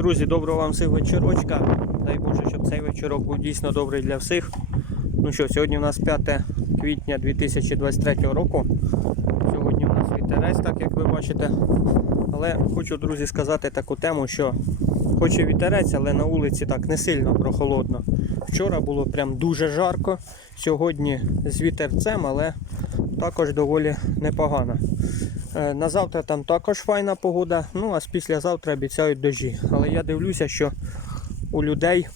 Друзі, доброго вам всіх вечорочка. Дай Боже, щоб цей вечорок був дійсно добрий для всіх. Ну що, сьогодні у нас 5 квітня 2023 року. Сьогодні у нас вітерець, так як ви бачите. Але хочу, друзі, сказати таку тему, що хоч і вітерець, але на вулиці так не сильно прохолодно. Вчора було прям дуже жарко. Сьогодні з вітерцем, але також доволі непогано. Е, На завтра там також файна погода, ну а з післязавтра обіцяють дощі. Але я дивлюся, що у людей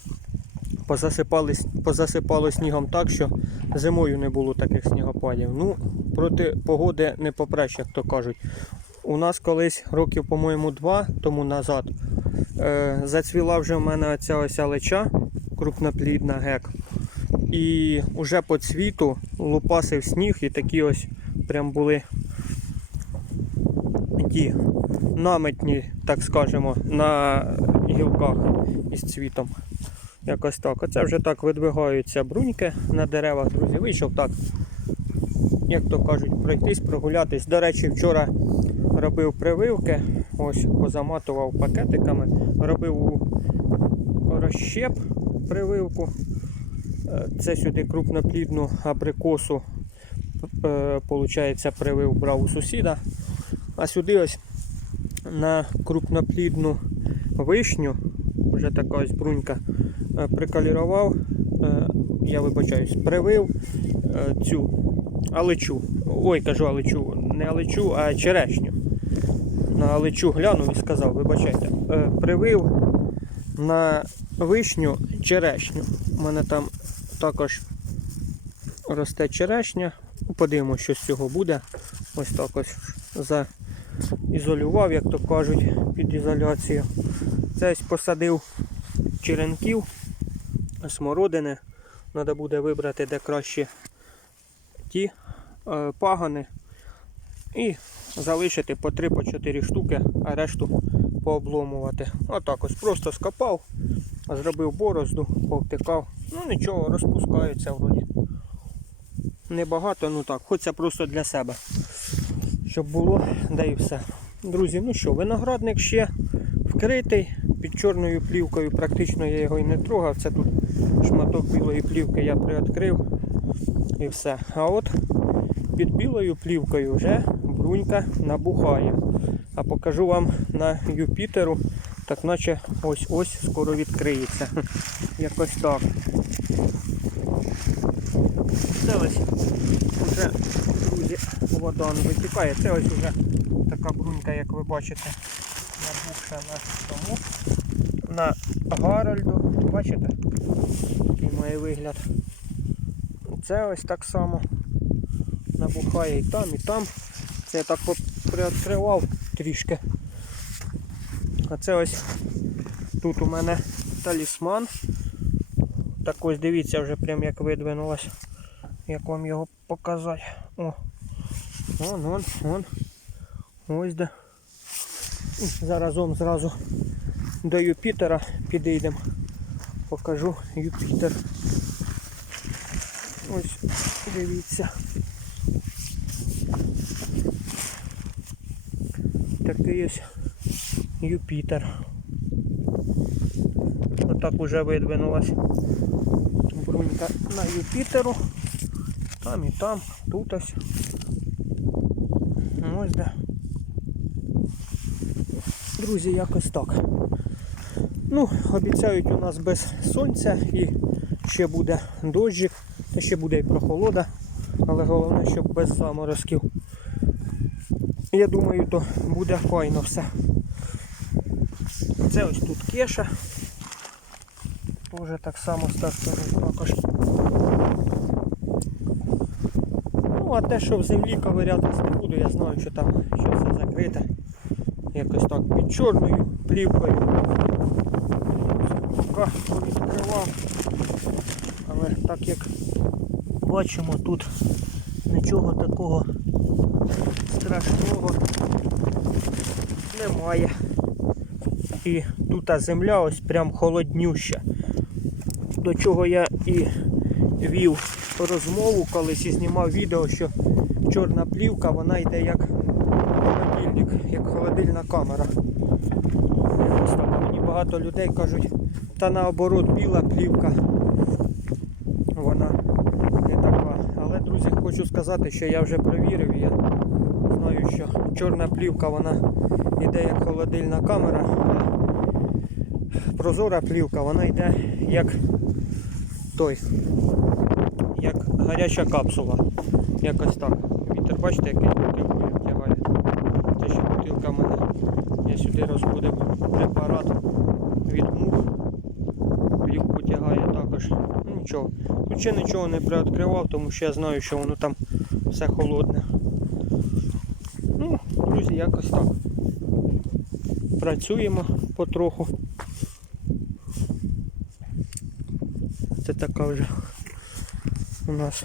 позасипало снігом так, що зимою не було таких снігопадів. Ну, проти погоди не попреш, як то кажуть. У нас колись років, по-моєму, два тому назад зацвіла вже в мене оця ось алеча, крупноплідна гек. І вже по цвіту лупасив сніг і такі ось прям були ті наметні, так скажемо, на гілках із цвітом. Якось так. Оце вже так видвигаються бруньки на деревах, друзі. Вийшов так, як то кажуть, пройтись, прогулятись. До речі, вчора робив прививки, ось позаматував пакетиками, робив розщеп прививку. Е, Це сюди крупноплідну абрикосу, е, получається, привив брав у сусіда. А сюди ось на крупноплідну вишню, вже така ось брунька, е, прикалірував, я вибачаюсь, привив цю алечу. Ой, кажу алечу, не алечу, а черешню. На алечу глянув і сказав, вибачайте, е, привив на вишню черешню. У мене там також росте черешня. Подивимося, що з цього буде. Ось так ось заізолював, як то кажуть, під ізоляцію. Це посадив черенків, смородини. Треба буде вибрати, де краще ті е, пагани. І залишити по 3-4 штуки, а решту пообломувати. Отак ось просто скопав, зробив борозду, повтикав. Ну нічого, розпускаються вроді. Небагато, ну так, хоч це просто для себе. Щоб було, да і все. Друзі, ну що, виноградник ще вкритий під чорною плівкою. Практично я його і не трогав. Це тут шматок білої плівки я приоткрив і все. А от під білою плівкою вже брунька набухає. А покажу вам на Юпітеру, так наче ось-ось скоро відкриється. Якось так. Це ось вже, друзі, вода витікає. Це ось вже така брунька, як ви бачите, набухша на тому. На Гарольду. Бачите? Такий має вигляд. Це ось так само набухає і там, і там. Це я так приоткривав трішки. А це ось тут у мене талісман. Так ось дивіться вже прям як видвинулось. Як вам його показати. О. Вон, вон, вон. Ось де. Заразом зразу до Юпітера підійдемо. Покажу Юпітер. Ось, дивіться. Такий ось Юпітер. Отак уже видвинулась брунька на Юпітеру. Там і там, тут ось. Ось де. Друзі, якось так. Ну, обіцяють у нас без сонця і ще буде дощик, та ще буде і прохолода, але головне, щоб без заморозків. Я думаю, то буде файно все. Це ось тут кеша. Тоже так само стартовий також. Ну, а те, що в землі ковирятись не буду, я знаю, що там що все закрите. Якось так під чорною плівкою. Поки відкривав. Але так як бачимо, тут нічого такого страшного немає. І тут земля ось прям холоднюща. До чого я і вів розмову колись і знімав відео, що чорна плівка вона йде як холодильник, як холодильна камера. Ось так мені багато людей кажуть, та наоборот біла плівка. Вона не така. Але, друзі, хочу сказати, що я вже перевірив. Я знаю, що чорна плівка вона йде як холодильна камера, а прозора плівка вона йде як той, як гаряча капсула. Якось так. Вітер, бачите, який бутилку тягає. Це ще бутилка в мене. Я сюди розбудив препарат від мух. Також. Ну нічого. Тут ще нічого не приоткривав, тому що я знаю, що воно там все холодне. Ну, друзі, якось так. Працюємо потроху. Це така вже у нас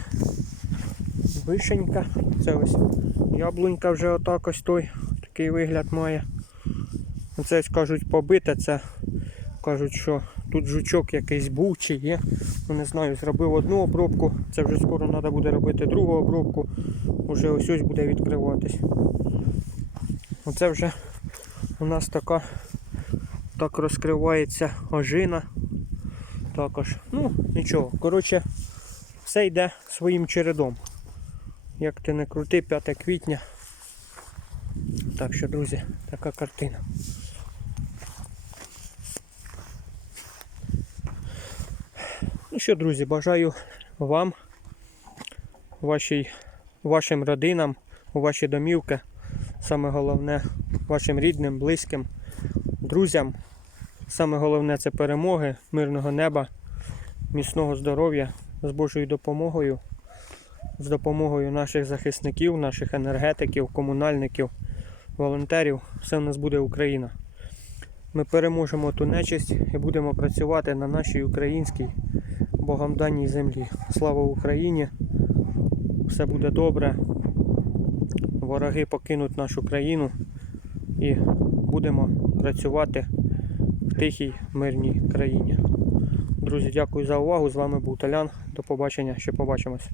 вишенька. Це ось яблунька вже отак ось той. Такий вигляд має. Оце ж кажуть побите, це кажуть, що тут жучок якийсь був чи є. Ну не знаю, зробив одну обробку, це вже скоро треба буде робити другу обробку. Уже ось ось буде відкриватись. Оце вже у нас така так розкривається ожина. Також. Ну, нічого. Коротше, все йде своїм чередом. Як ти не крути, 5 квітня. Так що, друзі, така картина. Що, друзі, бажаю вам, вашій, вашим родинам, у ваші домівки, саме головне, вашим рідним, близьким, друзям. Саме головне це перемоги, мирного неба, міцного здоров'я з Божою допомогою, з допомогою наших захисників, наших енергетиків, комунальників, волонтерів. Все в нас буде Україна. Ми переможемо ту нечисть і будемо працювати на нашій українській Богом даній землі. Слава Україні! Все буде добре. Вороги покинуть нашу країну і будемо працювати в тихій мирній країні. Друзі, дякую за увагу. З вами був Талян. До побачення. Ще побачимось.